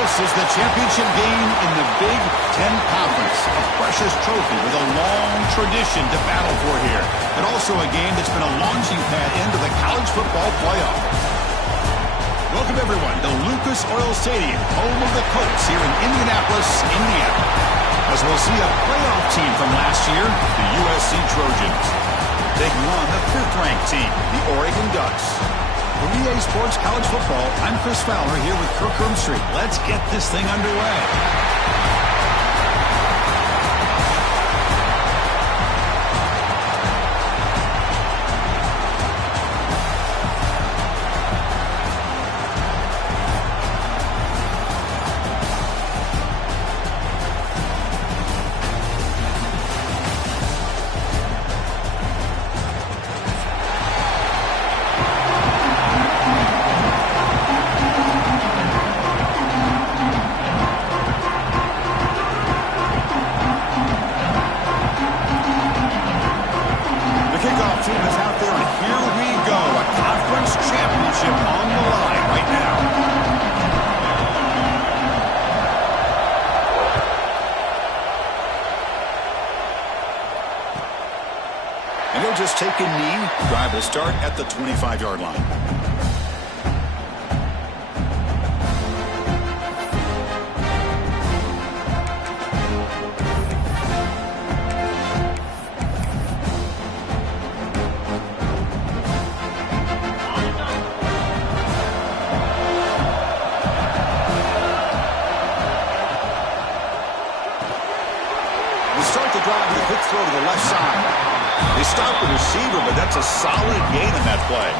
This is the championship game in the Big Ten Conference. A precious trophy with a long tradition to battle for here. But also a game that's been a launching pad into the college football playoff. Welcome, everyone, to Lucas Oil Stadium, home of the Colts here in Indianapolis, Indiana. As we'll see a playoff team from last year, the USC Trojans, taking on the 5th-ranked team, the Oregon Ducks. For EA Sports College Football, I'm Chris Fowler here with Kirk Herbstreit. Let's get this thing underway. And he'll just take a knee. Drive will start at the 25-yard line. We'll start the drive with a quick throw to the left side. They stop the receiver, but that's a solid gain in that play.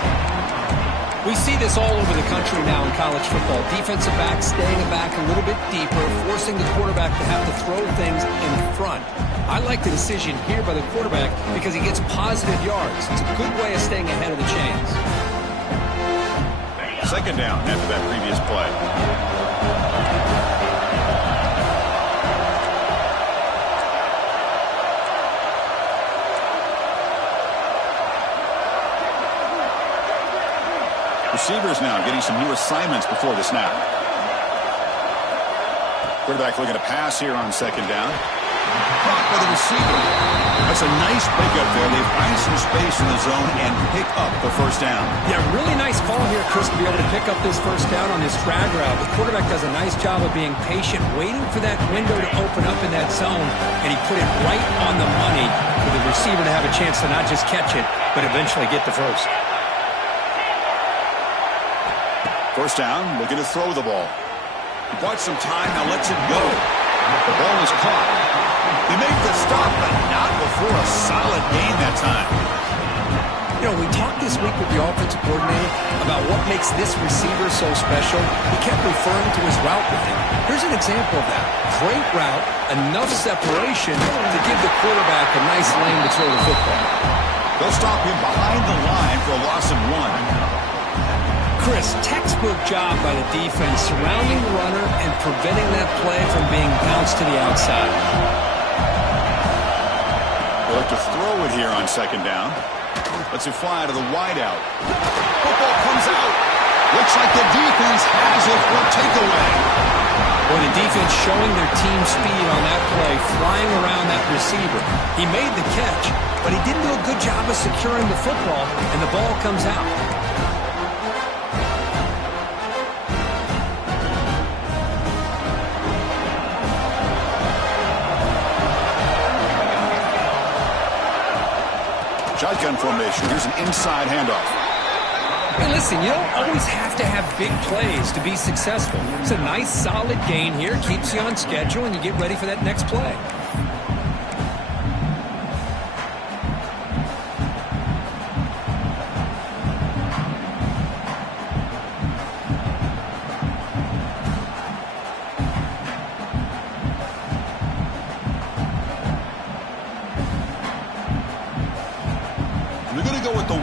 We see this all over the country now in college football. Defensive backs staying back a little bit deeper, forcing the quarterback to have to throw things in front. I like the decision here by the quarterback because he gets positive yards. It's a good way of staying ahead of the chains. Second down after that previous play. Receivers now getting some new assignments before the snap. Quarterback looking to pass here on second down. Caught by the receiver. That's a nice pickup there. They find some space in the zone and pick up the first down. Yeah, really nice call here, Chris, to be able to pick up this first down on this drag route. The quarterback does a nice job of being patient, waiting for that window to open up in that zone, and he put it right on the money for the receiver to have a chance to not just catch it, but eventually get the first. First down, looking to throw the ball. He bought some time, now lets it go. The ball is caught. They make the stop, but not before a solid gain that time. You know, we talked this week with the offensive coordinator about what makes this receiver so special. He kept referring to his route with him. Here's an example of that. Great route, enough separation to give the quarterback a nice lane to throw the football. They'll stop him behind the line for a loss of 1. Chris, textbook job by the defense surrounding the runner and preventing that play from being bounced to the outside. They'll look to throw it here on second down. Lets it fly to the wideout. Football comes out. Looks like the defense has it for a takeaway. Well, the defense showing their team speed on that play, flying around that receiver. He made the catch, but he didn't do a good job of securing the football, and the ball comes out. Shotgun formation. Here's an inside handoff. Hey, listen, you don't always have to have big plays to be successful. It's a nice, solid gain here. Keeps you on schedule, and you get ready for that next play.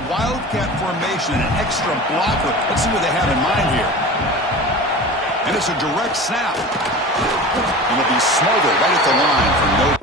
Wildcat formation and an extra blocker. Let's see what they have in mind here. And it's a direct snap. And it'll be smothered right at the line for no.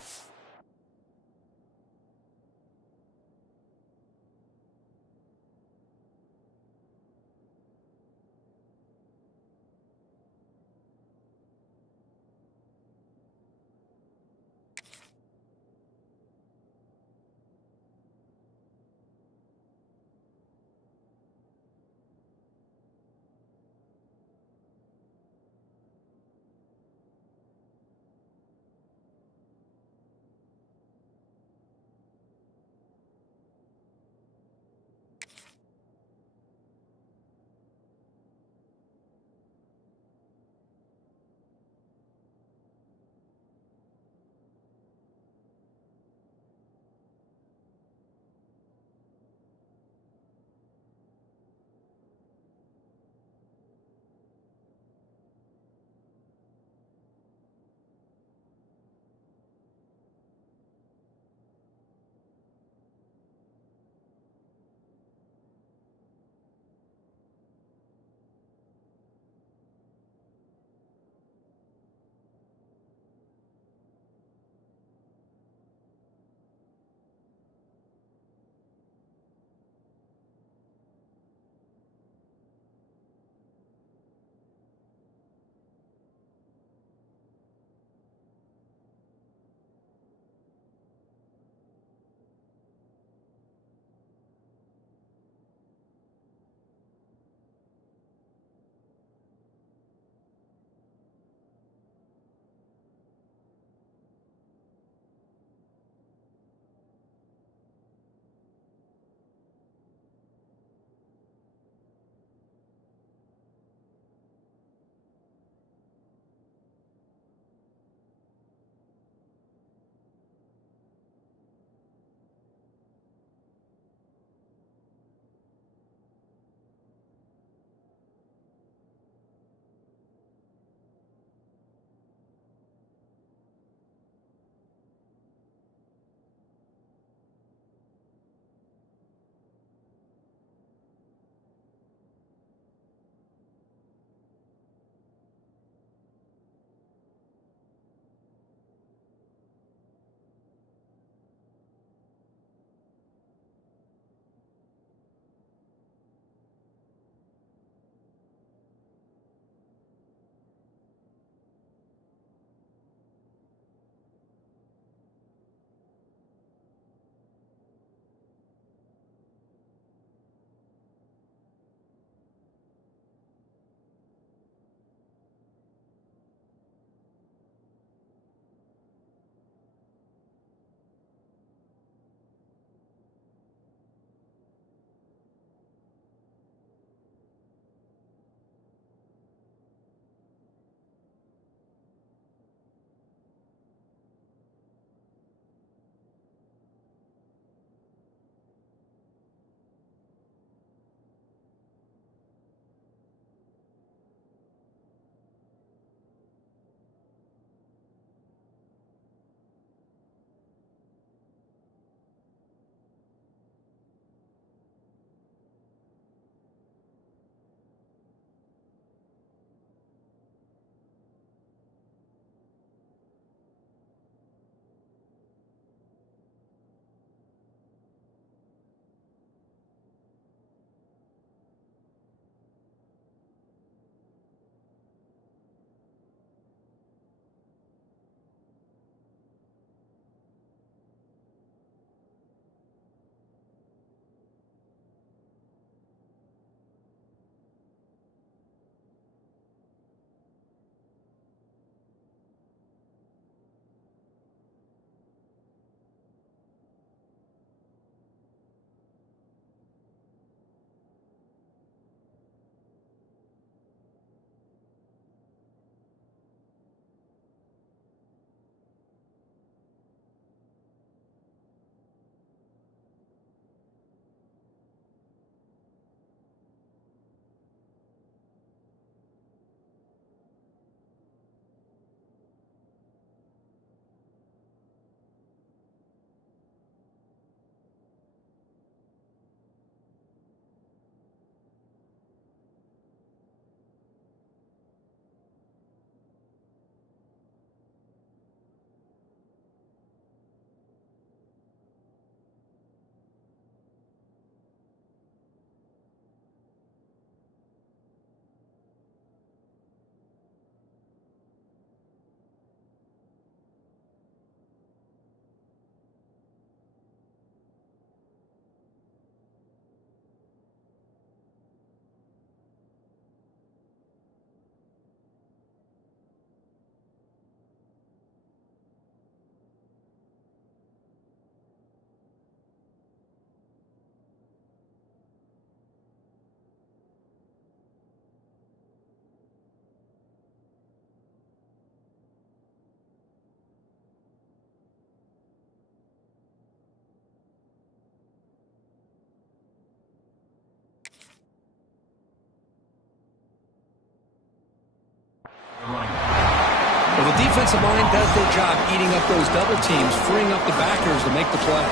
Well, the defensive line does their job eating up those double teams, freeing up the backers to make the play.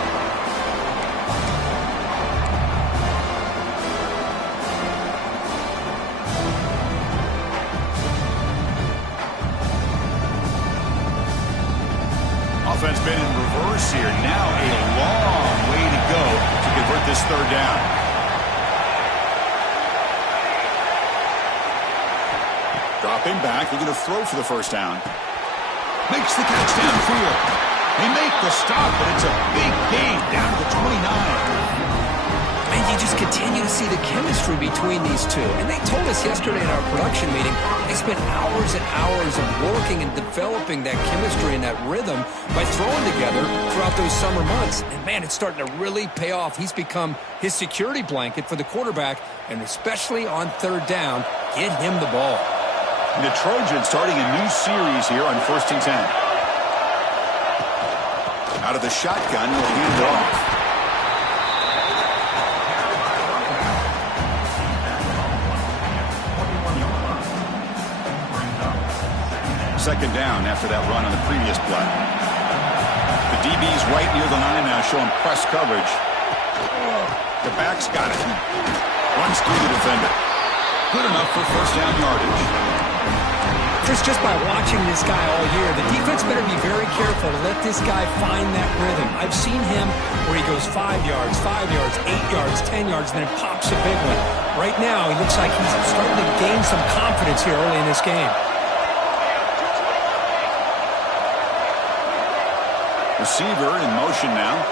Offense been in reverse here. Now a long way to go to convert this third down. Dropping back, they're going to throw for the first down. Makes the catch downfield. They make the stop, but it's a big gain down to the 29. And you just continue to see the chemistry between these two. And they told us yesterday in our production meeting, they spent hours and hours of working and developing that chemistry and that rhythm by throwing together throughout those summer months. And, man, it's starting to really pay off. He's become his security blanket for the quarterback, and especially on third down, get him the ball. And the Trojans starting a new series here on 1st and 10. Out of the shotgun, he'll hand it off. Second down after that run on the previous play. The DB's right near the line now, showing press coverage. The back's got it. Runs through the defender. Good enough for first down yardage. Chris, just by watching this guy all year, the defense better be very careful to let this guy find that rhythm. I've seen him where he goes 5 yards, 8 yards, 10 yards, and then it pops a big one. Right now, he looks like he's starting to gain some confidence here early in this game. Receiver in motion now.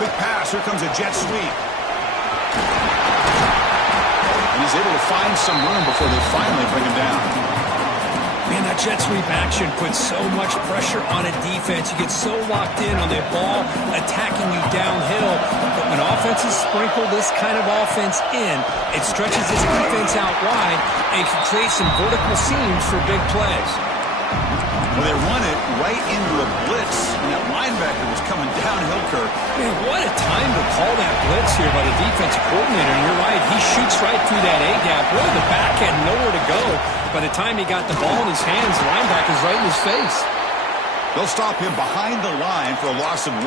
Quick pass. Here comes a jet sweep. And he's able to find some room before they finally bring him down. Man, that jet sweep action puts so much pressure on a defense. You get so locked in on the ball attacking you downhill. But when offenses sprinkle this kind of offense in, it stretches this defense out wide and can create some vertical seams for big plays. Well, they run it right into a blitz, and that linebacker was coming downhill, Kirk. Man, what a time to call that blitz here by the defensive coordinator. And you're right, he shoots right through that A-gap. Really, the back had nowhere to go. By the time he got the ball in his hands, the linebacker's right in his face. They'll stop him behind the line for a loss of 1.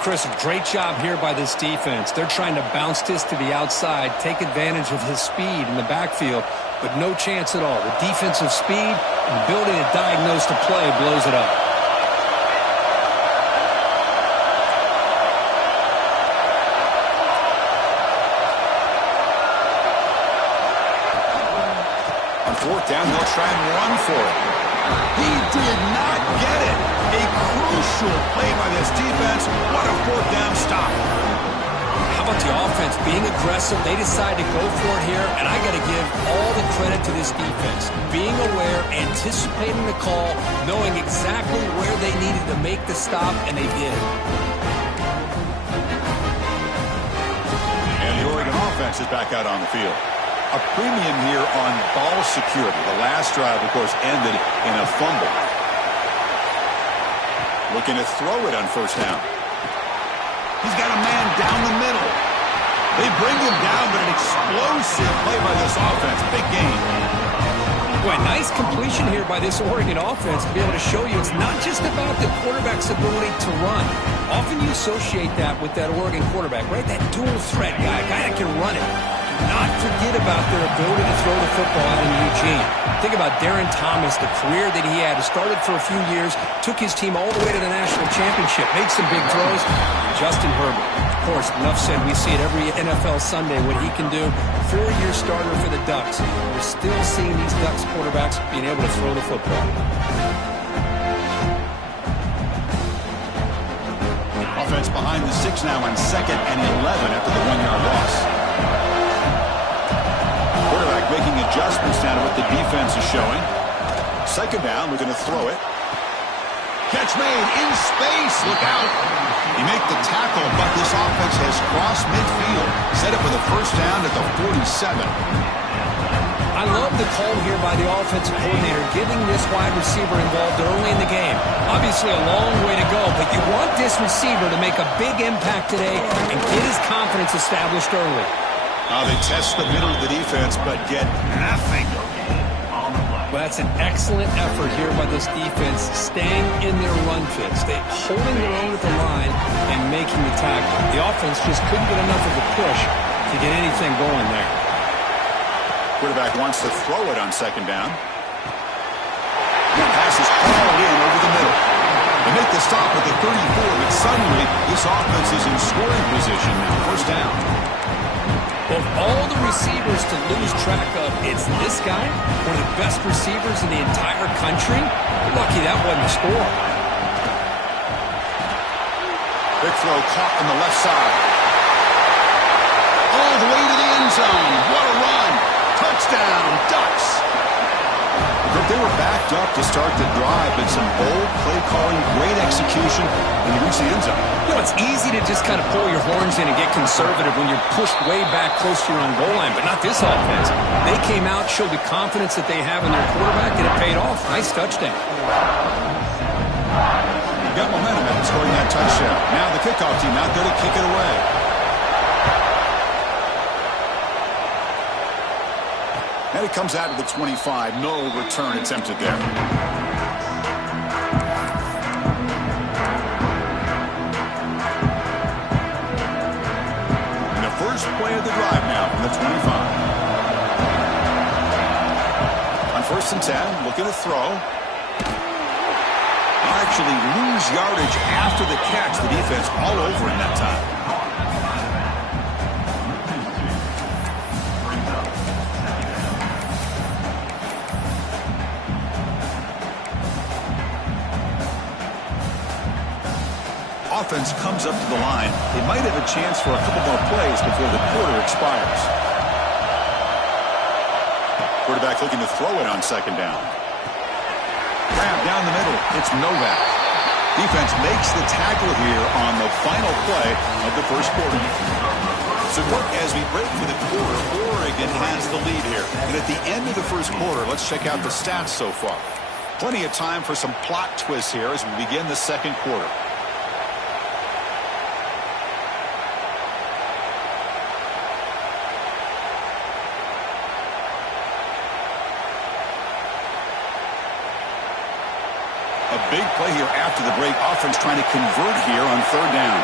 Chris, great job here by this defense. They're trying to bounce this to the outside, take advantage of his speed in the backfield, but no chance at all. The defensive speed and ability to diagnose the play blows it up. On 4th down, they'll try and run for it. He did not get it. A crucial play by this defense. What a 4th down stop. How about the offense being aggressive? They decide to go for it here, and I got to give all the credit to this defense. Being aware, anticipating the call, knowing exactly where they needed to make the stop, and they did. And the Oregon offense is back out on the field. A premium here on ball security. The last drive, of course, ended in a fumble. Looking to throw it on 1st down. He's got a man down the middle. They bring him down, but an explosive play by this offense. Big gain. Boy, nice completion here by this Oregon offense to be able to show you it's not just about the quarterback's ability to run. Often you associate that with that Oregon quarterback, right? That dual threat guy, a guy that can run it. Not forget about their ability to throw the football out in Eugene. Think about Darren Thomas, the career that he had. He started for a few years, took his team all the way to the national championship, made some big throws. Justin Herbert, of course, enough said. We see it every NFL Sunday what he can do. 4-year starter for the Ducks. We're still seeing these Ducks quarterbacks being able to throw the football. Offense behind the 6 now on 2nd and 11 after the 1-yard loss. Quarterback making adjustments now to what the defense is showing. 2nd down, we're going to throw it. Catch made in space. Look out. He made the tackle, but this offense has crossed midfield. Set up with a 1st down at the 47. I love the call here by the offensive coordinator, getting this wide receiver involved early in the game. Obviously a long way to go, but you want this receiver to make a big impact today and get his confidence established early. They test the middle of the defense, but get nothing. Well, that's an excellent effort here by this defense, staying in their run fits. They holding their own at the line and making the tackle. The offense just couldn't get enough of a push to get anything going there. Quarterback wants to throw it on second down. The pass is hauled in over the middle. They make the stop at the 34, but suddenly this offense is in scoring position now. First down. Of all the receivers to lose track of, it's this guy, one of the best receivers in the entire country. Lucky that wasn't a score. Big throw caught on the left side. All the way to the end zone. What a run. Touchdown, Ducks. They were backed up to start the drive, but some bold play calling, great execution, and they reached the end zone. You know, it's easy to just kind of pull your horns in and get conservative when you're pushed way back close to your own goal line, but not this offense. They came out, showed the confidence that they have in their quarterback, and it paid off. Nice touchdown. You got momentum after scoring that touchdown. Now the kickoff team out there to kick it away. And it comes out to the 25. No return attempted there. And the first play of the drive now from the 25. On 1st and 10, looking to throw. Actually lose yardage after the catch. The defense all over in that time. Offense comes up to the line. They might have a chance for a couple more plays before the quarter expires. Quarterback looking to throw it on second down. Grab down the middle. It's Novak. Defense makes the tackle here on the final play of the first quarter. So look, as we break for the quarter, Oregon has the lead here. And at the end of the first quarter, let's check out the stats so far. Plenty of time for some plot twists here as we begin the second quarter. A big play here after the break. Offense trying to convert here on third down.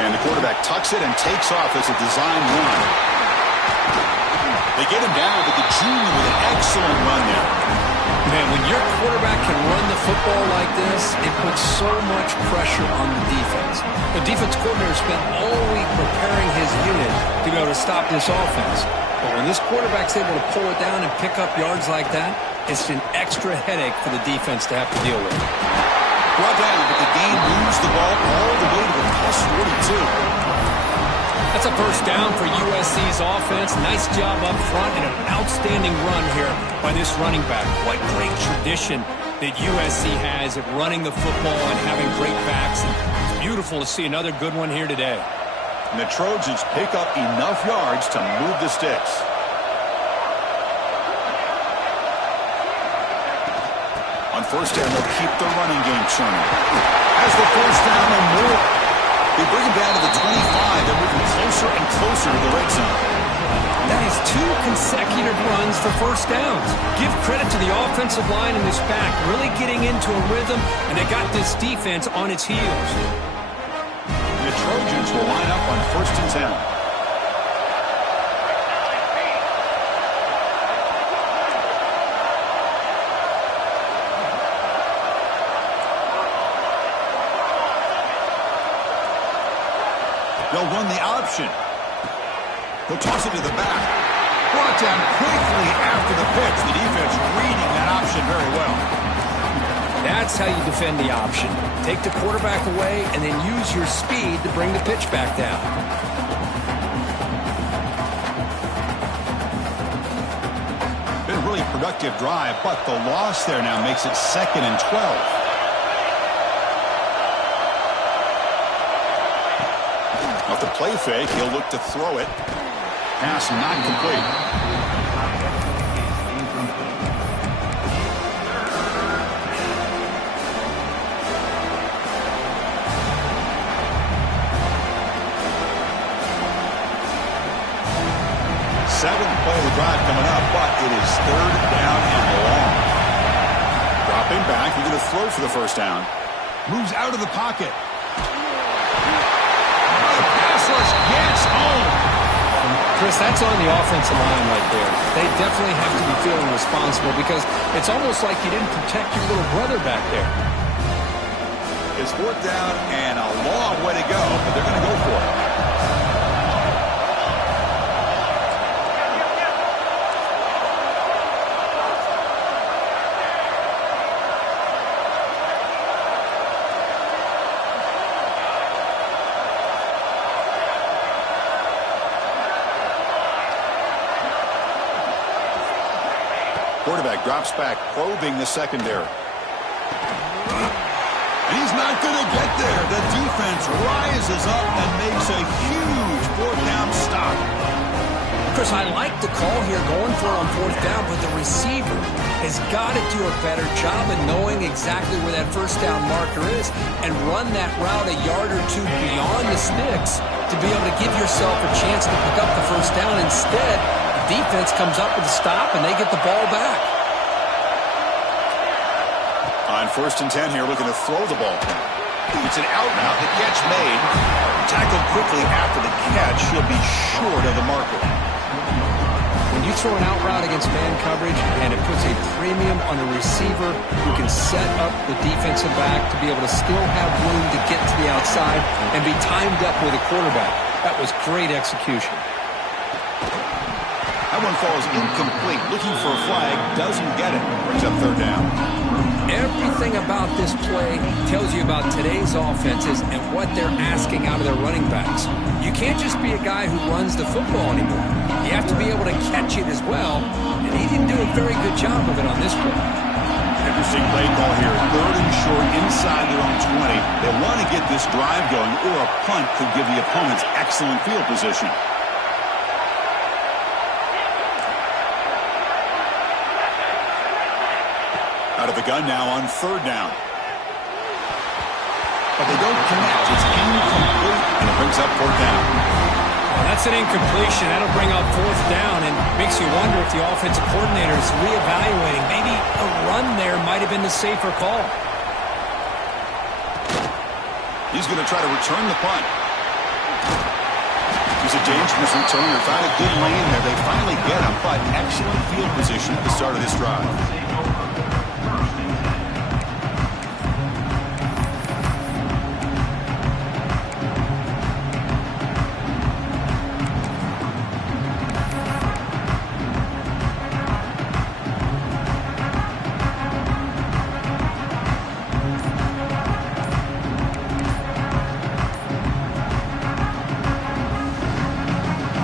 And the quarterback tucks it and takes off as a design run. They get him down, but the junior with an excellent run there. Man, when your quarterback can run the football like this, it puts so much pressure on the defense. The defense coordinator spent all week preparing his unit to be able to stop this offense. But when this quarterback's able to pull it down and pick up yards like that, it's an extra headache for the defense to have to deal with. Brought down, but the game moves the ball all the way to the plus 42. That's a first down for USC's offense. Nice job up front and an outstanding run here by this running back. What great tradition that USC has at running the football and having great backs. And it's beautiful to see another good one here today. And the Trojans pick up enough yards to move the sticks. On first down, they'll keep the running game churning. As the first down and more. They bring him down to the 25. They're moving closer and closer to the red zone. That is 2 consecutive runs for first downs. Give credit to the offensive line and this back, really getting into a rhythm, and they got this defense on its heels. The Trojans will line up on 1st and 10. They'll run the option. He'll toss it to the back. Brought down quickly after the pitch. The defense reading that option very well. That's how you defend the option. Take the quarterback away and then use your speed to bring the pitch back down. Been a really productive drive, but the loss there now makes it 2nd and 12. Off the play fake, he'll look to throw it. Pass not complete. seventh play of the drive coming up, but it is third down and long. Dropping back, he's going to throw for the first down. Moves out of the pocket. The pass rush gets home. Chris, that's on the offensive line right there. They definitely have to be feeling responsible because it's almost like you didn't protect your little brother back there. It's fourth down and a long way to go, but they're going to go for it. Quarterback drops back, probing the secondary. And he's not going to get there. The defense rises up and makes a huge fourth down stop. Chris, I like the call here going for it on fourth down, but the receiver has got to do a better job of knowing exactly where that first down marker is and run that route a yard or two beyond the sticks to be able to give yourself a chance to pick up the first down. Instead, the defense comes up with a stop and they get the ball back. On 1st and 10 here, looking to throw the ball. It's an out route. The catch made. Tackled quickly after the catch. He'll be short of the marker. When you throw an out route against man coverage and it puts a premium on a receiver who can set up the defensive back to be able to still have room to get to the outside and be timed up with a quarterback. That was great execution. That one falls incomplete. Looking for a flag. Doesn't get it. Brings up third down. Everything about this play tells you about today's offenses and what they're asking out of their running backs. You can't just be a guy who runs the football anymore. You have to be able to catch it as well, and he didn't do a very good job of it on this play. Interesting play call here. Third and short inside their own 20. They want to get this drive going, or a punt could give the opponents excellent field position. Out of the gun now on third down. But they don't connect. It's incomplete, and it brings up fourth down. Well, that's an incompletion. That'll bring up fourth down, and makes you wonder if the offensive coordinator is reevaluating. Maybe a run there might have been the safer call. He's going to try to return the punt. He's a dangerous returner. Found a good lane there. They finally get him, but excellent field position at the start of this drive.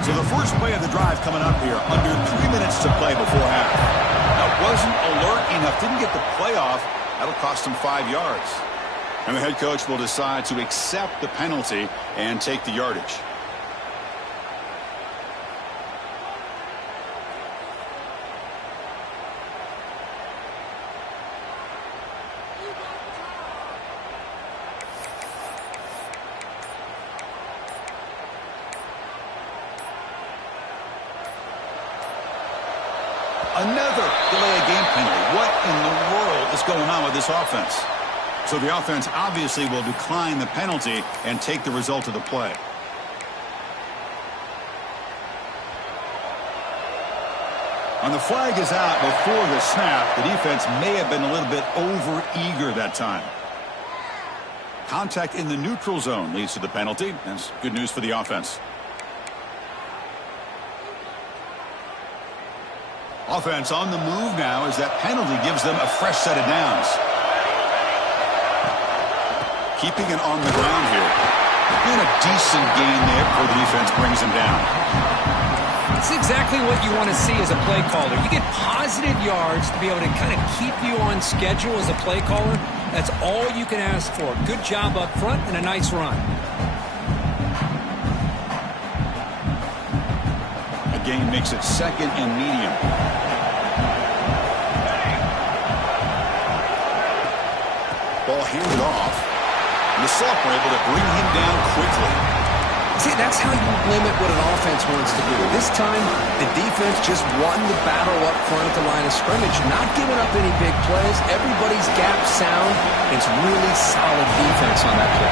So the first play of the drive coming up here, under 3 minutes to play before half. Now, wasn't alert enough, didn't get the play off. That'll cost him 5 yards. And the head coach will decide to accept the penalty and take the yardage. Another delay of game penalty. What in the world is going on with this offense? So the offense obviously will decline the penalty and take the result of the play. And the flag is out before the snap. The defense may have been a little bit over-eager that time. Contact in the neutral zone leads to the penalty. That's good news for the offense. Offense on the move now as that penalty gives them a fresh set of downs. Keeping it on the ground here. And a decent gain there before the defense brings him down. It's exactly what you want to see as a play caller. You get positive yards to be able to kind of keep you on schedule as a play caller. That's all you can ask for. Good job up front and a nice run. A gain makes it second and medium. Ball handed off. And the sophomore able to bring him down quickly. See, that's how you limit what an offense wants to do. This time, the defense just won the battle up front at the line of scrimmage, not giving up any big plays. Everybody's gap sound. It's really solid defense on that play.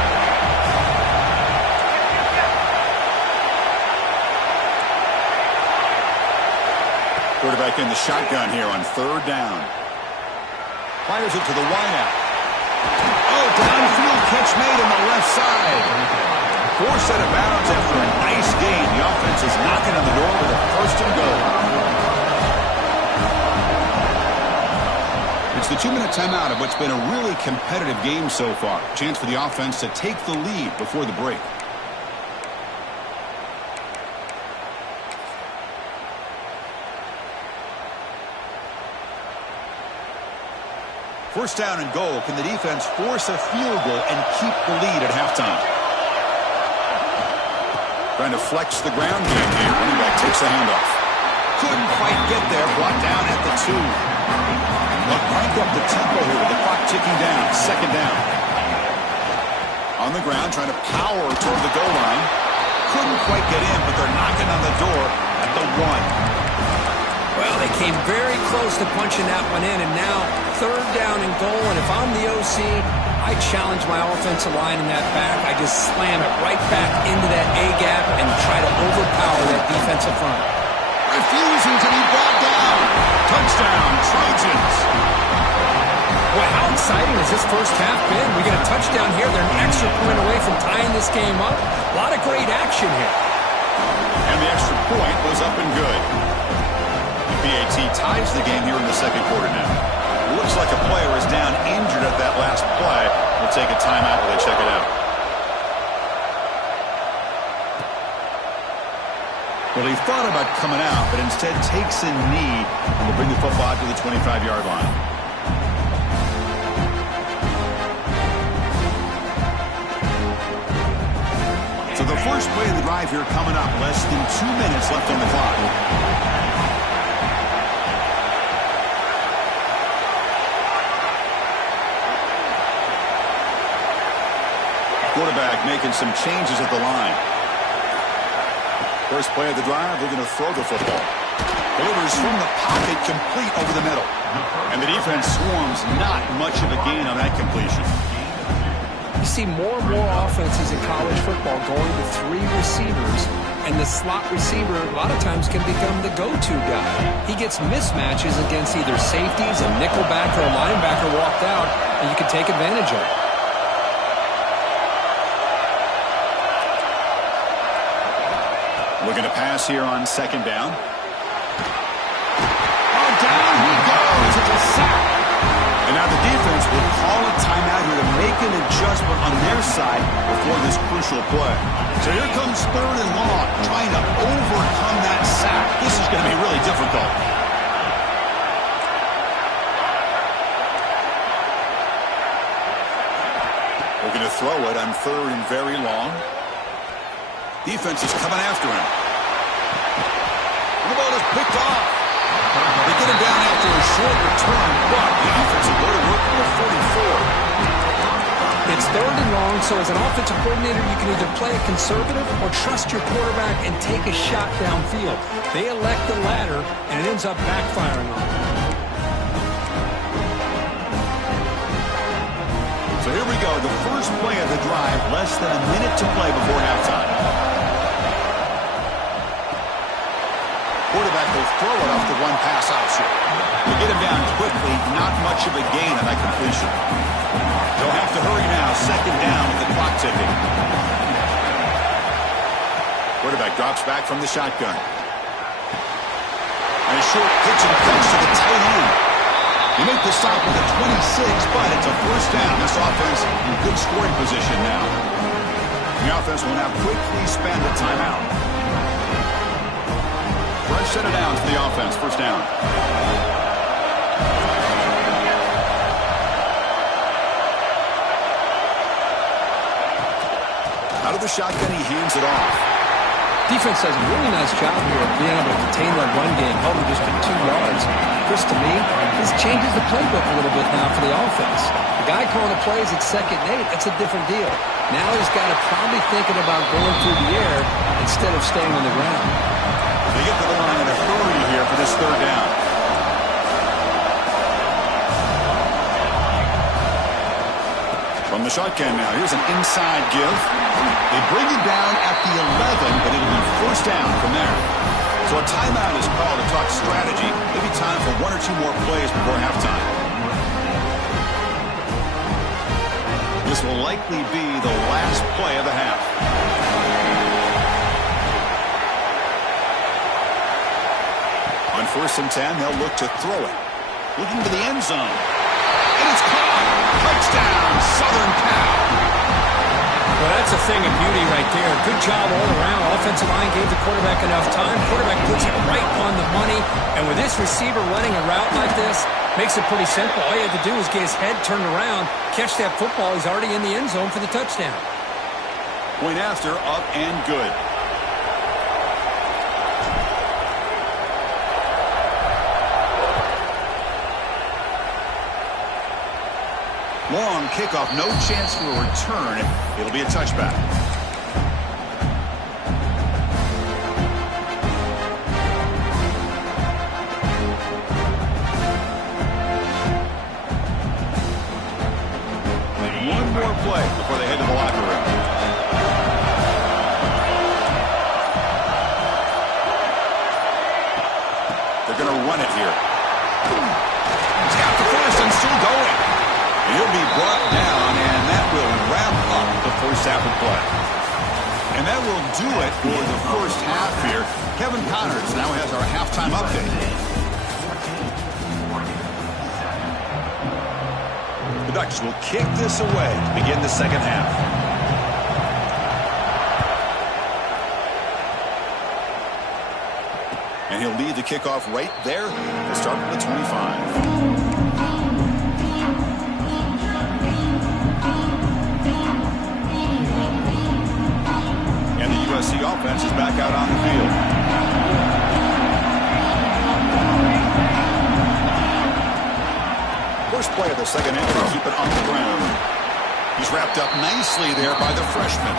Quarterback in the shotgun here on third down. Fires it to the wideout. Oh, downfield catch made on the left side. Forced out of bounds after a nice gain. The offense is knocking on the door with a first and goal. It's the 2-minute timeout of what's been a really competitive game so far. Chance for the offense to take the lead before the break. First down and goal. Can the defense force a field goal and keep the lead at halftime? Trying to flex the ground game here. Running back takes the handoff. Couldn't quite get there. Brought down at the 2. They'll crank up the tempo here with the clock ticking down. Second down. On the ground, trying to power toward the goal line. Couldn't quite get in, but they're knocking on the door at the 1. Well, they came very close to punching that one in, and now third down and goal. And if I'm the OC, I challenge my offensive line in that back. I just slam it right back into that A-gap and try to overpower that defensive front. Refusing to be brought down. Touchdown, Trojans. Boy, how exciting has this first half been? We get a touchdown here. They're an extra point away from tying this game up. A lot of great action here. And the extra point goes up and good. The PAT ties the game here in the second quarter now. Looks like a player is down injured at that last play. We'll take a timeout while they check it out. Well, he thought about coming out, but instead takes a knee and will bring the football out to the 25-yard line. So the first play of the drive here coming up. Less than 2 minutes left on the clock. Quarterback making some changes at the line. First play of the drive, they're going to throw the football. Delivers from the pocket, complete over the middle. And the defense swarms, not much of a gain on that completion. You see more and more offenses in college football going to 3 receivers, and the slot receiver a lot of times can become the go-to guy. He gets mismatches against either safeties, a nickelback, or a linebacker walked out, and you can take advantage of it. Looking to pass here on second down. Oh, down he goes. It's a sack. And now the defense will call a timeout here to make an adjustment on their side before this crucial play. So here comes third and long, trying to overcome that sack. This is going to be really difficult. Looking to throw it on third and very long. Defense is coming after him. The ball is picked off. They get him down after a short return, but the offensive go to work for 44. It's third and long, so as an offensive coordinator, you can either play it conservative or trust your quarterback and take a shot downfield. They elect the latter, and it ends up backfiring on them. So here we go, the first play of the drive, less than a minute to play before halftime. Quarterback will throw it off the one pass option. To get him down quickly, not much of a gain on that completion. They'll have to hurry now, second down with the clock ticking. Quarterback drops back from the shotgun. And a short pitch and catch to the tight end. They make the stop with a 26, but it's a first down. This offense in good scoring position now. The offense will now quickly spend a timeout. Fresh set of downs for the offense. First down. Out of the shotgun, he hands it off. Defense does a really nice job here of being able to contain that run game, held him just for 2 yards. Chris, to me, this changes the playbook a little bit now for the offense. guy calling the plays at 2nd and 8, that's a different deal. Now he's got to probably thinking about going through the air instead of staying on the ground. They get to the line in a hurry here for this 3rd down. From the shotgun now, here's an inside give. They bring it down at the 11, but it'll be 1st down from there. So a timeout is called to talk strategy. Maybe time for 1 or 2 more plays before halftime. This will likely be the last play of the half. On 1st and 10, they'll look to throw it. Looking to the end zone. And it's caught. Touchdown, Southern Cal. Well, that's a thing of beauty right there. Good job all around. Offensive line gave the quarterback enough time. Quarterback puts it right on the money. And with this receiver running a route like this, makes it pretty simple. All you have to do is get his head turned around, catch that football. He's already in the end zone for the touchdown. Point after, up and good. Long kickoff, no chance for a return. It'll be a touchback. One more play before they head to the locker room. They're going to run it here. He's got the first and still going. He'll be brought down, and that will wrap up the 1st half of play. And that will do it for the 1st half here. Kevin Connors now has our halftime update. The Ducks will kick this away to begin the 2nd half. And he'll lead the kickoff right there. He'll start from the 25. USC offense is back out on the field. First play of the 2nd half to keep it on the ground. He's wrapped up nicely there by the freshman.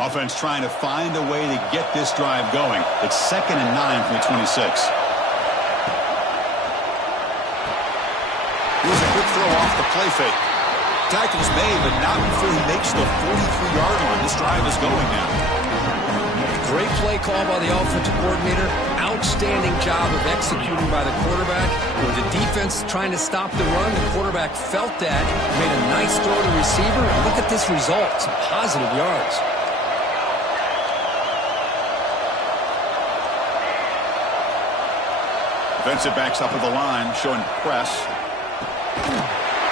Offense trying to find a way to get this drive going. It's 2nd and 9 from the 26. Here's a quick throw off the play fake. Tackle's made, but not before he makes the 43-yard line. This drive is going now. Great play call by the offensive coordinator. Outstanding job of executing by the quarterback. With the defense trying to stop the run, the quarterback felt that, made a nice throw to the receiver. And look at this result. Some positive yards. Defensive backs up at the line, showing press.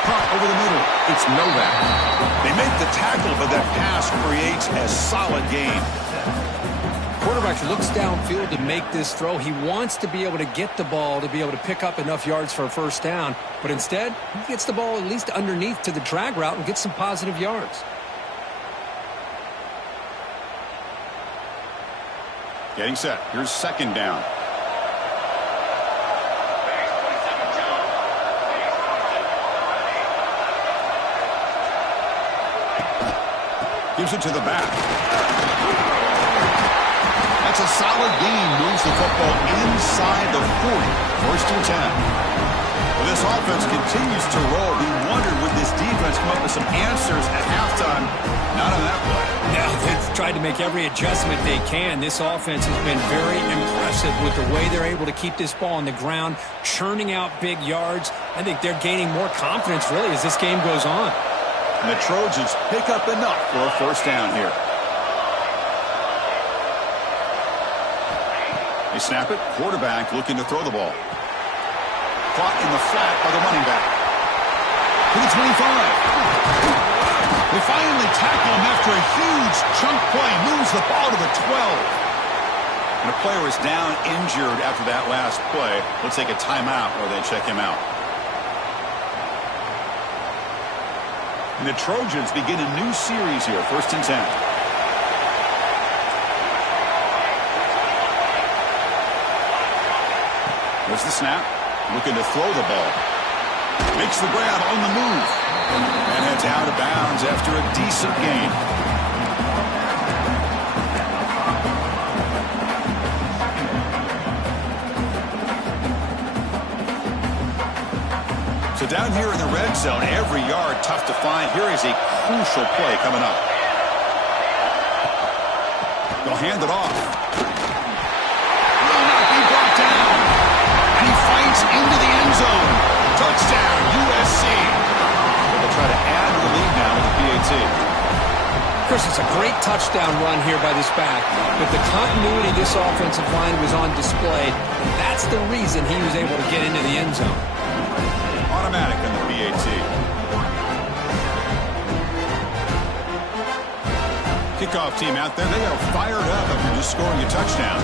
Pump over the middle. It's Novak. They make the tackle, but that pass creates a solid gain. Quarterback looks downfield to make this throw. He wants to be able to get the ball to be able to pick up enough yards for a 1st down. But instead, he gets the ball at least underneath to the drag route and gets some positive yards. Getting set. Here's 2nd down. Gives it to the back. That's a solid gain. Moves the football inside the 40. 1st and 10. Well, this offense continues to roll. We wondered, would this defense come up with some answers at halftime? Not on that play. Yeah, they've tried to make every adjustment they can. This offense has been very impressive with the way they're able to keep this ball on the ground, churning out big yards. I think they're gaining more confidence, really, as this game goes on. And the Trojans pick up enough for a 1st down here. They snap it. Quarterback looking to throw the ball. Caught in the flat by the running back. To the 25. They finally tackle him after a huge chunk play. Moves the ball to the 12. And a player is down injured after that last play. Let's take a timeout or they check him out. And the Trojans begin a new series here, 1st and 10. There's the snap. Looking to throw the ball. Makes the grab on the move. And heads out of bounds after a decent gain. So down here in the red zone, every yard tough to find. Here is a crucial play coming up. They'll hand it off. Will not be brought down. And he fights into the end zone. Touchdown, USC. They'll try to add to the lead now with the PAT. Chris, it's a great touchdown run here by this back. But the continuity of this offensive line was on display. And that's the reason he was able to get into the end zone. Automatic in the PAT. Kickoff team out there. They are fired up after just scoring a touchdown.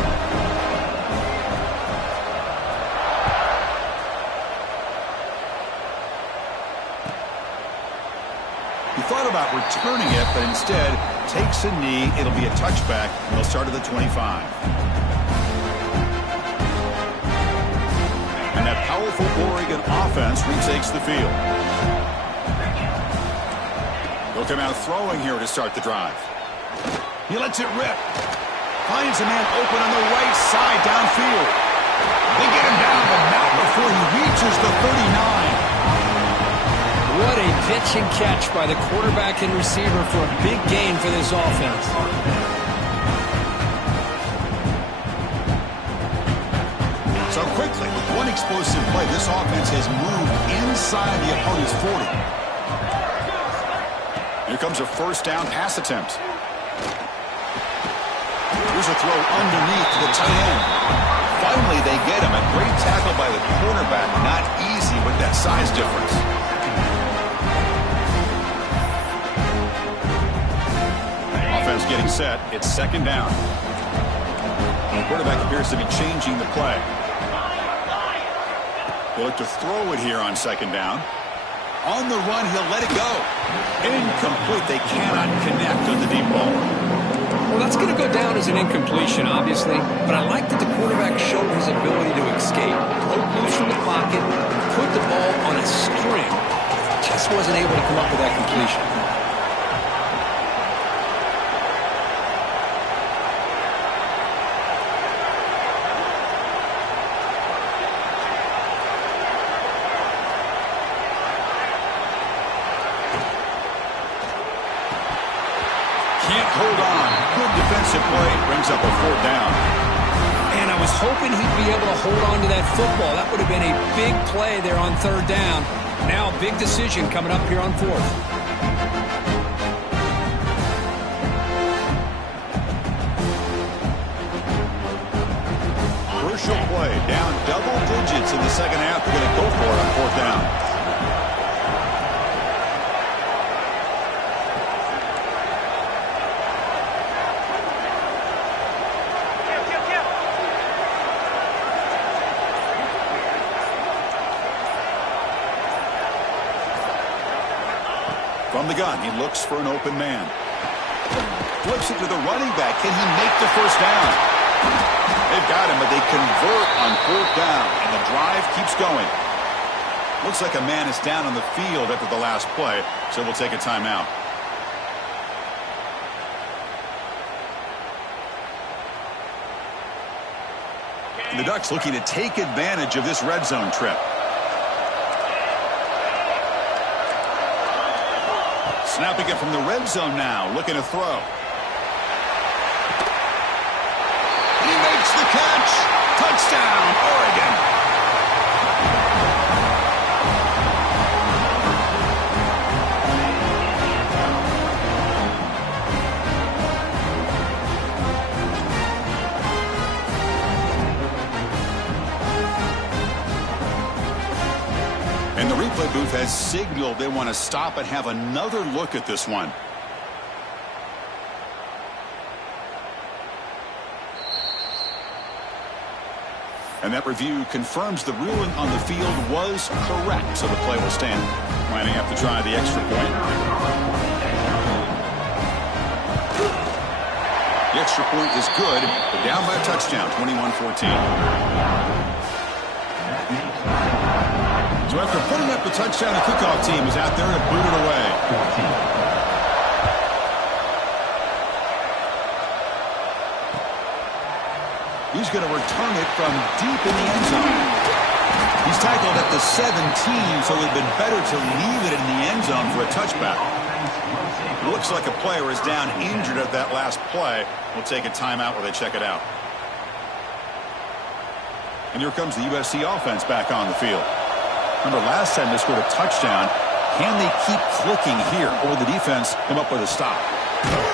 He thought about returning it, but instead takes a knee. It'll be a touchback. They'll start at the 25. And that powerful Oregon offense retakes the field. They'll come out throwing here to start the drive. He lets it rip. Finds a man open on the right side downfield. They get him down the mountain before he reaches the 39. What a pitch and catch by the quarterback and receiver for a big gain for this offense. So quickly, with one explosive play, this offense has moved inside the opponent's 40. Here comes a 1st down pass attempt. Here's a throw underneath to the tight end. Finally, they get him. A great tackle by the cornerback. Not easy with that size difference. Offense getting set. It's 2nd down. The quarterback appears to be changing the play. They look to throw it here on 2nd down. On the run, he'll let it go. Incomplete. They cannot connect on the deep ball. Well, that's going to go down as an incompletion, obviously, but I like that the quarterback showed his ability to escape, broke loose from the pocket, put the ball on a string, just wasn't able to come up with that completion. Can't hold on. Good defensive play. Brings up a 4th down. And I was hoping he'd be able to hold on to that football. That would have been a big play there on 3rd down. Now a big decision coming up here on 4th. Crucial play. Down double digits in the 2nd half. They're going to go for it on 4th down. From the gun, he looks for an open man. Flips it to the running back. Can he make the 1st down? They've got him, but they convert on 4th down, and the drive keeps going. Looks like a man is down on the field after the last play, so we'll take a timeout. And the Ducks looking to take advantage of this red zone trip. Snapping it from the red zone now, looking to throw. He makes the catch. Touchdown, Oregon. And the replay booth has signaled they want to stop and have another look at this one. And that review confirms the ruling on the field was correct, so the play will stand. Lining up to try the extra point. The extra point is good, but down by a touchdown, 21-14. So after putting up the touchdown, the kickoff team is out there to boot it away. He's going to return it from deep in the end zone. He's tackled at the 17, so it would have been better to leave it in the end zone for a touchback. It looks like a player is down injured at that last play. We'll take a timeout while they check it out. And here comes the USC offense back on the field. Remember, last time they scored a touchdown. Can they keep clicking here, or will the defense come up with a stop?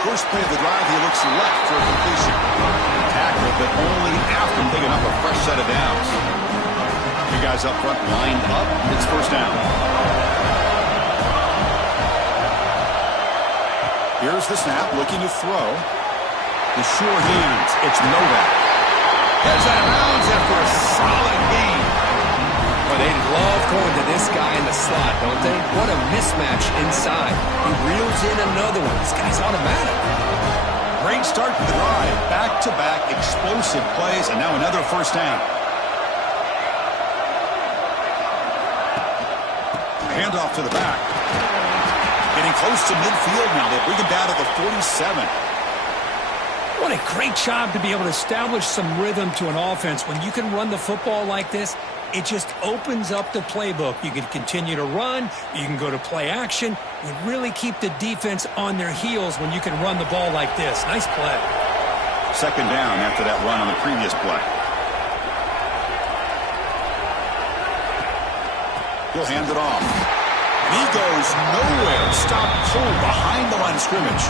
First play of the drive, he looks left for a completion. Tackle, but only after picking up a fresh set of downs. You guys up front lined up. It's first down. Here's the snap, looking to throw. The sure hands. It's Novak. Heads out of bounds after a solid gain. Well, they love going to this guy in the slot, don't they? What a mismatch inside. He reels in another one. This guy's automatic. Great start to the drive. Back-to-back explosive plays, and now another first down. Handoff to the back. Getting close to midfield now. They bring him down to the 47. What a great job to be able to establish some rhythm to an offense. When you can run the football like this, it just opens up the playbook. You can continue to run. You can go to play action. You really keep the defense on their heels when you can run the ball like this. Nice play. Second down after that run on the previous play. He'll hand it off. And he goes nowhere. Stop cold behind the line of scrimmage.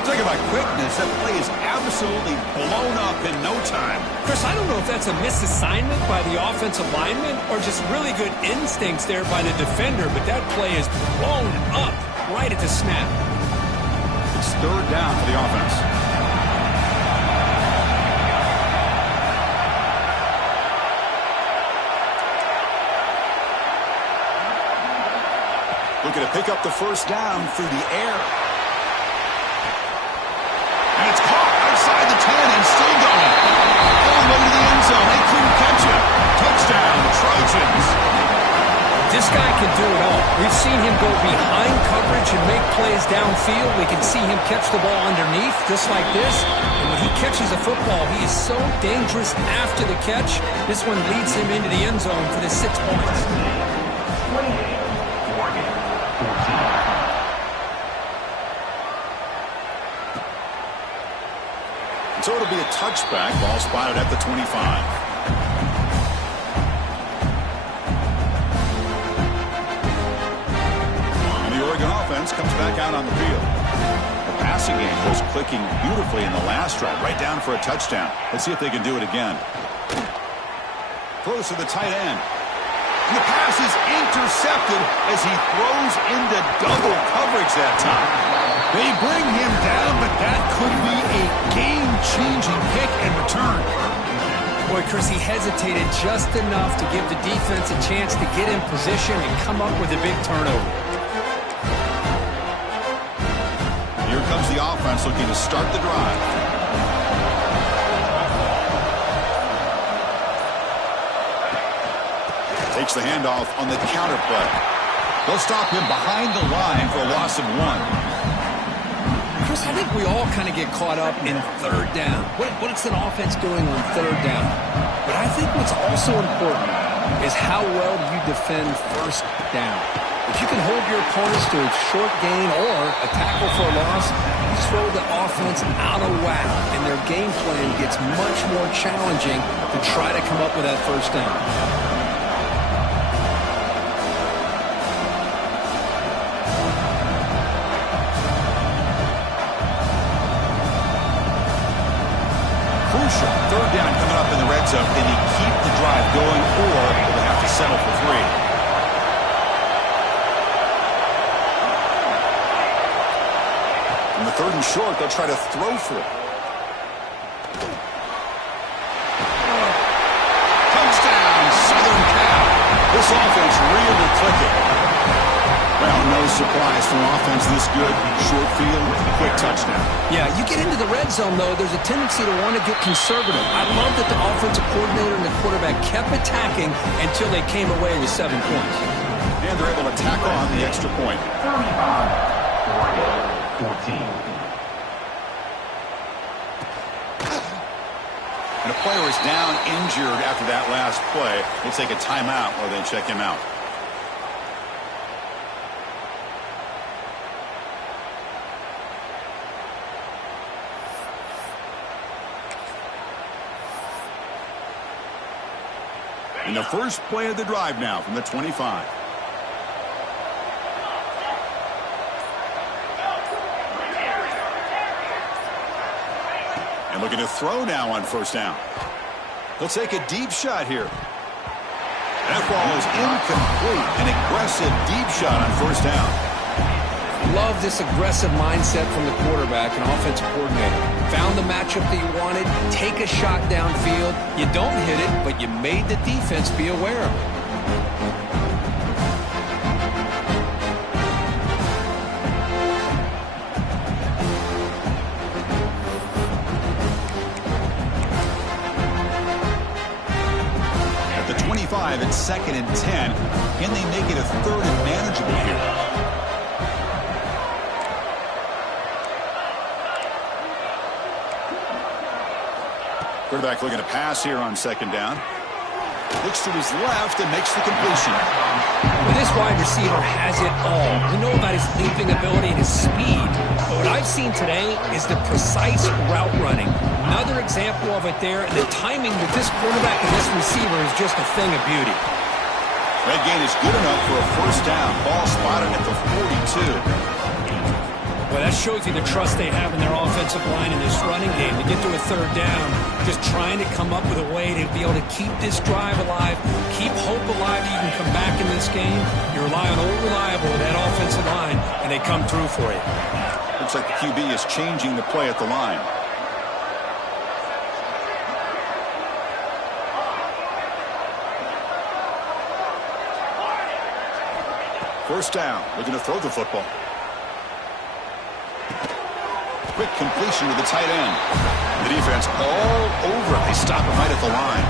Talking about quickness, that play is absolutely blown up in no time. Chris, I don't know if that's a misassignment by the offensive lineman or just really good instincts there by the defender, but that play is blown up right at the snap. It's third down for the offense. Looking to pick up the first down through the air. And it's caught outside the 10 and still going. All the way to the end zone. They couldn't catch it. Touchdown, Trojans. This guy can do it all. We've seen him go behind coverage and make plays downfield. We can see him catch the ball underneath just like this. And when he catches a football, he is so dangerous after the catch. This one leads him into the end zone for the 6 points. So it'll be a touchback. Ball spotted at the 25. And the Oregon offense comes back out on the field. The passing game was clicking beautifully in the last drive, right down for a touchdown. Let's see if they can do it again. Close to the tight end. And the pass is intercepted as he throws into double coverage that time. They bring him down, but that could be a game-changing pick and return. Boy, Chris, he hesitated just enough to give the defense a chance to get in position and come up with a big turnover. Here comes the offense looking to start the drive. Takes the handoff on the counter play. They'll stop him behind the line for a loss of 1. Chris, I think we all kind of get caught up in third down. What's an offense doing on third down? But I think what's also important is how well do you defend first down. If you can hold your opponents to a short gain or a tackle for a loss, you throw the offense out of whack, and their game plan gets much more challenging to try to come up with that first down. Third down coming up in the red zone. Can he keep the drive going, or will they have to settle for 3? On the third and short, they'll try to throw for it. This offense really clicking. Well, no surprise from offense this good. Short field, quick touchdown. Yeah, you get into the red zone, though, there's a tendency to want to get conservative. I love that the offensive coordinator and the quarterback kept attacking until they came away with 7 points. And they're able to tack on the extra point. 35-14. And a player is down injured after that last play. We'll take a timeout or then check him out. And the first play of the drive now from the 25. And looking to throw now on first down. He'll take a deep shot here. That ball is incomplete. An aggressive deep shot on first down. Love this aggressive mindset from the quarterback and offensive coordinator. Found the matchup that you wanted, take a shot downfield. You don't hit it, but you made the defense be aware of it. At the 25, it's 2nd and 10. Can they make it a 3rd and manageable here? Quarterback looking to pass here on 2nd down. Looks to his left and makes the completion. Well, this wide receiver has it all. We know about his leaping ability and his speed. But what I've seen today is the precise route running. Another example of it there. And the timing with this quarterback and this receiver is just a thing of beauty. That gain is good enough for a first down. Ball spotted at the 42. Well, that shows you the trust they have in their offensive line in this running game. To get to a 3rd down, just trying to come up with a way to be able to keep this drive alive, keep hope alive that you can come back in this game. You rely on Old Reliable with that offensive line, and they come through for you. Looks like the QB is changing the play at the line. First down, looking to throw the football. Quick completion to the tight end. The defense all over it. They stop him right at the line.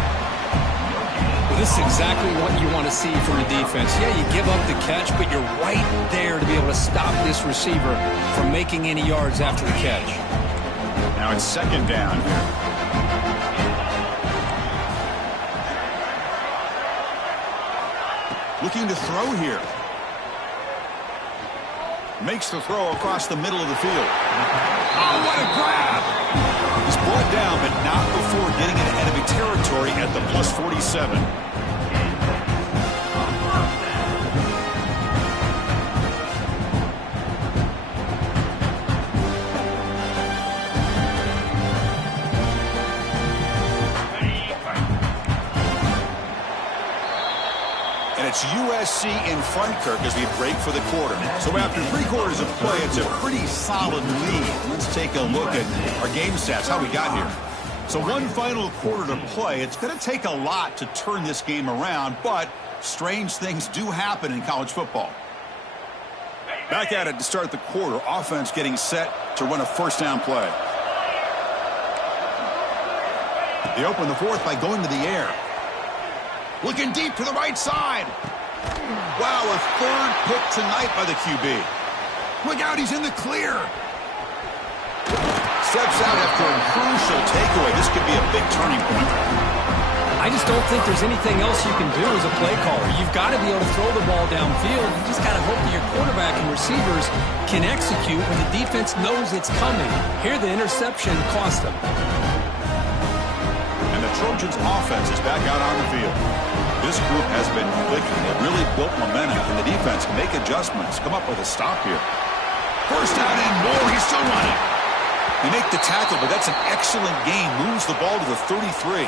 Well, this is exactly what you want to see from the defense. Yeah, you give up the catch, but you're right there to be able to stop this receiver from making any yards after the catch. Now it's 2nd down here. Looking to throw here. Makes the throw across the middle of the field. Oh, what a grab! He's brought down, but not before getting into enemy territory at the plus 47. And it's USC in front, Kirk, as we break for the quarter. So after 3 quarters of play, it's a pretty solid lead. Let's take a look at our game stats, how we got here. So 1 final quarter to play. It's going to take a lot to turn this game around, but strange things do happen in college football. Back at it to start the quarter. Offense getting set to run a first down play. They open the 4th by going to the air. Looking deep to the right side. Wow, a 3rd pick tonight by the QB. Look out, he's in the clear. Steps out after a crucial takeaway. This could be a big turning point. I just don't think there's anything else you can do as a play caller. You've got to be able to throw the ball downfield. You just got to hope that your quarterback and receivers can execute when the defense knows it's coming. Here, the interception cost them. And the Trojans' offense is back out on the field. This group has been clicking. They've really built momentum, and the defense can make adjustments. Come up with a stop here. First down and more. He's still running. They make the tackle, but that's an excellent gain. Moves the ball to the 33.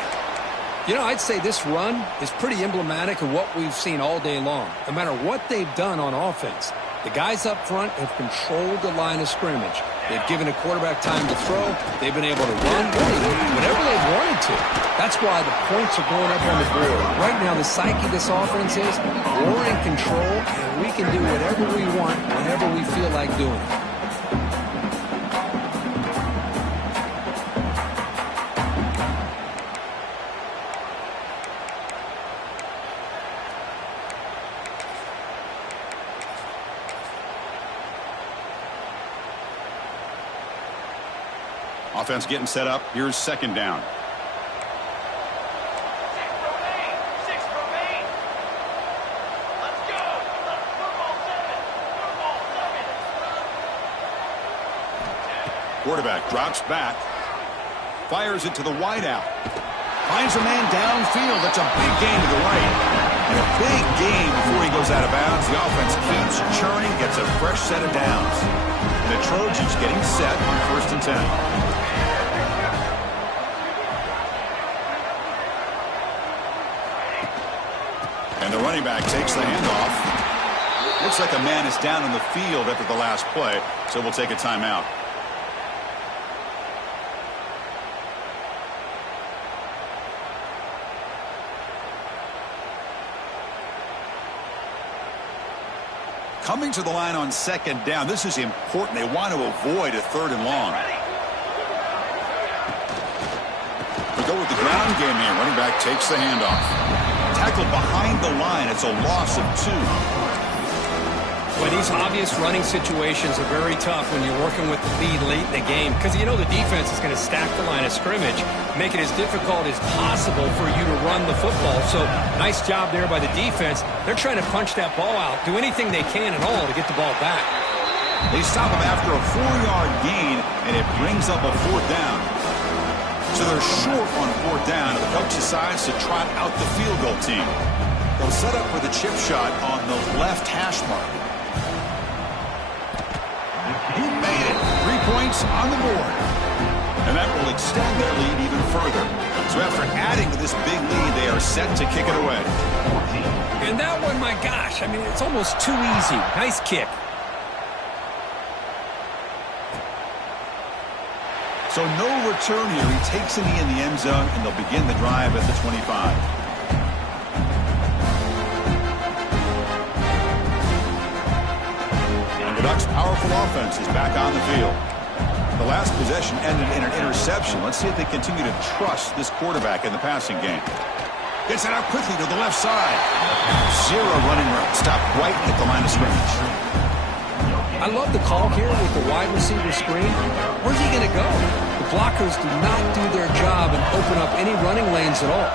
You know, I'd say this run is pretty emblematic of what we've seen all day long. No matter what they've done on offense, The guys up front have controlled the line of scrimmage. They've given a quarterback time to throw. They've been able to run whatever they've wanted to. That's why the points are going up on the board. Right now, the psyche of this offense is we're in control, and we can do whatever we want whenever we feel like doing it. Offense getting set up. Here's second down. Six remain. Let's go. Football seven. Quarterback drops back. Fires it to the wideout. Finds a man downfield. That's a big gain to the right. And a big gain before he goes out of bounds. The offense keeps churning, gets a fresh set of downs. And the Trojans getting set on 1st and 10. And the running back takes the handoff. Looks like a man is down in the field after the last play, so we'll take a timeout. Coming to the line on second down. This is important. They want to avoid a 3rd and long. We go with the ground game here. Running back takes the handoff. Tackled behind the line. It's a loss of 2. Well, these obvious running situations are very tough when you're working with the lead late in the game because you know the defense is going to stack the line of scrimmage, make it as difficult as possible for you to run the football. So nice job there by the defense. They're trying to punch that ball out, do anything they can at all to get the ball back. They stop him after a 4-yard gain, and it brings up a 4th down. So they're short on 4th down, and the coach decides to trot out the field goal team. They'll set up with a chip shot on the left hash mark. He made it. 3 points on the board. And that will extend their lead even further. So after adding to this big lead, they are set to kick it away. And that one, my gosh, I mean, it's almost too easy. Nice kick. So no return here. He takes it in the end zone, and they'll begin the drive at the 25. The Ducks' powerful offense is back on the field. The last possession ended in an interception. Let's see if they continue to trust this quarterback in the passing game. Gets it out quickly to the left side. 0 running room. Stopped right at the line of scrimmage. I love the call here with the wide receiver screen. Where's he going to go? The blockers do not do their job and open up any running lanes at all.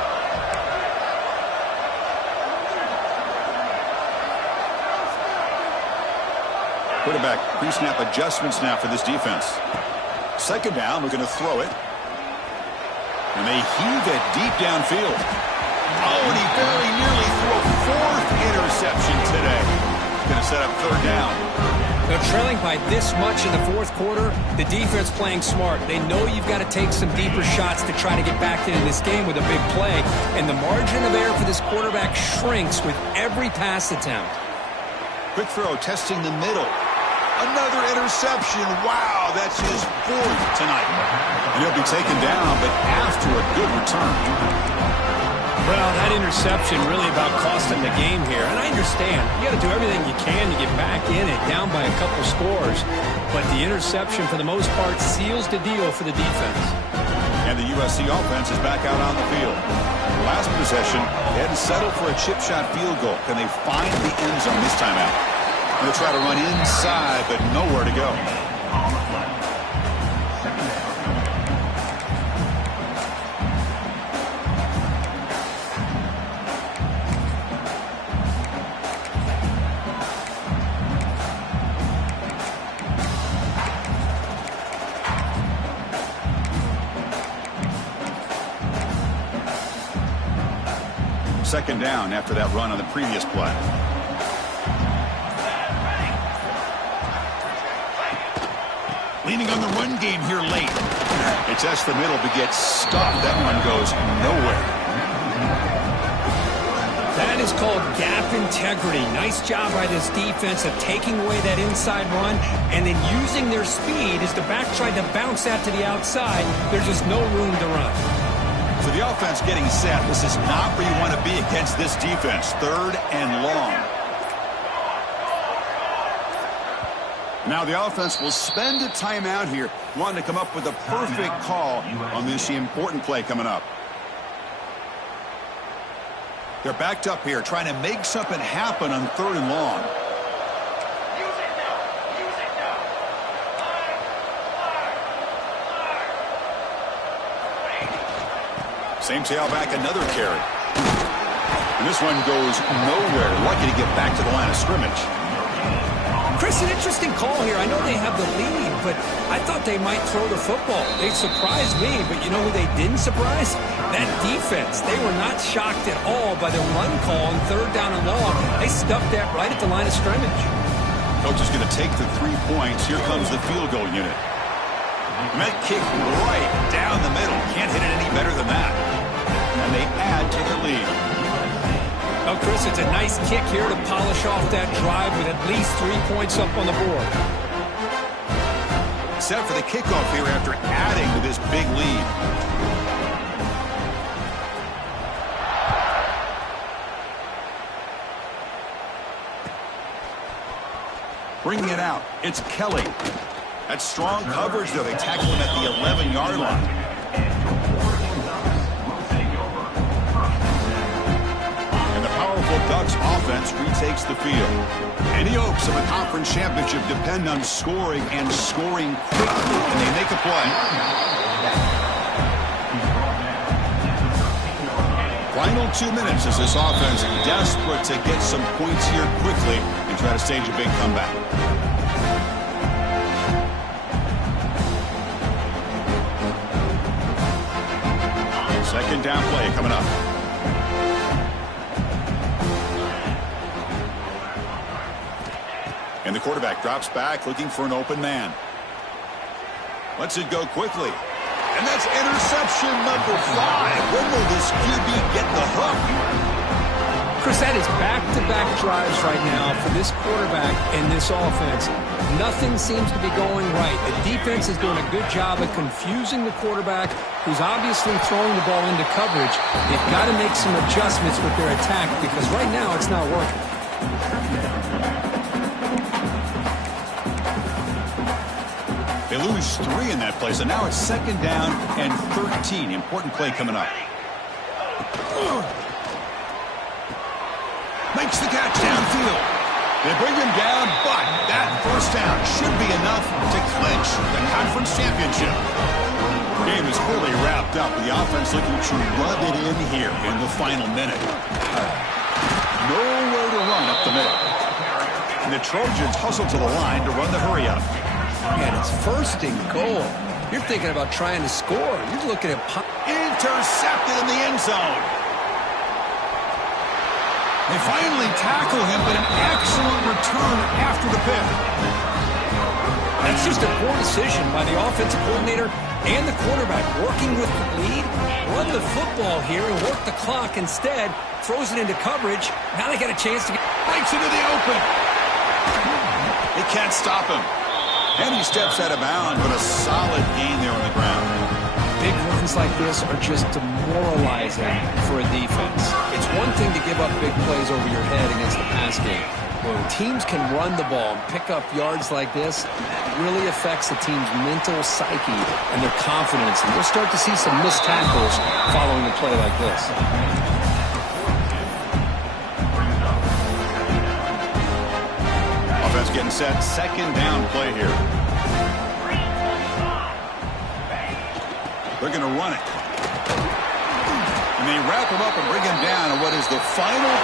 Quarterback pre-snap adjustments now for this defense. Second down, we're going to throw it. And they heave it deep downfield. Oh, and he very nearly threw a 4th interception today. Going to set up 3rd down. They're trailing by this much in the 4th quarter. The defense playing smart. They know you've got to take some deeper shots to try to get back into this game with a big play. And the margin of error for this quarterback shrinks with every pass attempt. Quick throw, testing the middle. Another interception. Wow, that's his 4th tonight. And he'll be taken down, but after a good return. Well, that interception really about costing the game here. And I understand. You got to do everything you can to get back in it, down by a couple scores. But the interception, for the most part, seals the deal for the defense. And the USC offense is back out on the field. Last possession, they had to settle for a chip shot field goal. Can they find the end zone this time out? They'll try to run inside, but nowhere to go. Second down after that run on the previous play. Leaning on the run game here late. They test the middle but gets stopped. That one goes nowhere. That That is called gap integrity. Nice job by this defense of taking away that inside run and then using their speed as the back tried to bounce that to the outside. There's just no room to run. So the offense getting set. This is not where you want to be against this defense. 3rd and long. Now the offense will spend a timeout here, wanting to come up with a perfect call on this important play coming up. They're backed up here, trying to make something happen on 3rd and long. Use it now. Use it now. Same tailback, another carry. And this one goes nowhere. Lucky to get back to the line of scrimmage. Chris, an interesting call here. I know they have the lead, but I thought they might throw the football. They surprised me, but you know who they didn't surprise? That defense. They were not shocked at all by the run call on 3rd down and long. They stuffed that right at the line of scrimmage. Coach is going to take the 3 points. Here comes the field goal unit. And that kick right down the middle. Can't hit it any better than that. And they add to their lead. Oh, Chris, it's a nice kick here to polish off that drive with at least 3 points up on the board. Set for the kickoff here after adding to this big lead. Bringing it out, it's Kelly. That's strong coverage, though. They tackle him at the 11-yard line. Ducks offense retakes the field. Any hopes of a conference championship depend on scoring and scoring quickly, and they make a play. Final 2 minutes as this offense desperate to get some points here quickly and try to stage a big comeback. Second down play coming up. And the quarterback drops back, looking for an open man. Lets it go quickly. And that's interception number 5. When will this QB get the hook? Chris, that is back-to-back drives right now for this quarterback and this offense. Nothing seems to be going right. The defense is doing a good job of confusing the quarterback, who's obviously throwing the ball into coverage. They've got to make some adjustments with their attack because right now it's not working. They lose 3 in that play, so now it's 2nd down and 13. Important play coming up. Makes the catch downfield. They bring him down, but that first down should be enough to clinch the conference championship. The game is fully wrapped up. The offense looking to rub it in here in the final minute. Nowhere to run up the middle. And the Trojans hustle to the line to run the hurry up. And it's 1st and goal. You're thinking about trying to score. You're looking at... Intercepted in the end zone. They finally tackle him, but an excellent return after the pick. That's just a poor decision by the offensive coordinator and the quarterback. Working with the lead, run the football here and work the clock instead. Throws it into coverage. Now they got a chance to get... Breaks into the open. They can't stop him. And he steps out of bounds, but a solid gain there on the ground. Big runs like this are just demoralizing for a defense. It's one thing to give up big plays over your head against the pass game. When teams can run the ball and pick up yards like this, it really affects the team's mental psyche and their confidence. And we'll start to see some missed tackles following a play like this. Offense getting set. 2nd down play here. They're going to run it. And they wrap him up and bring him down in what is the final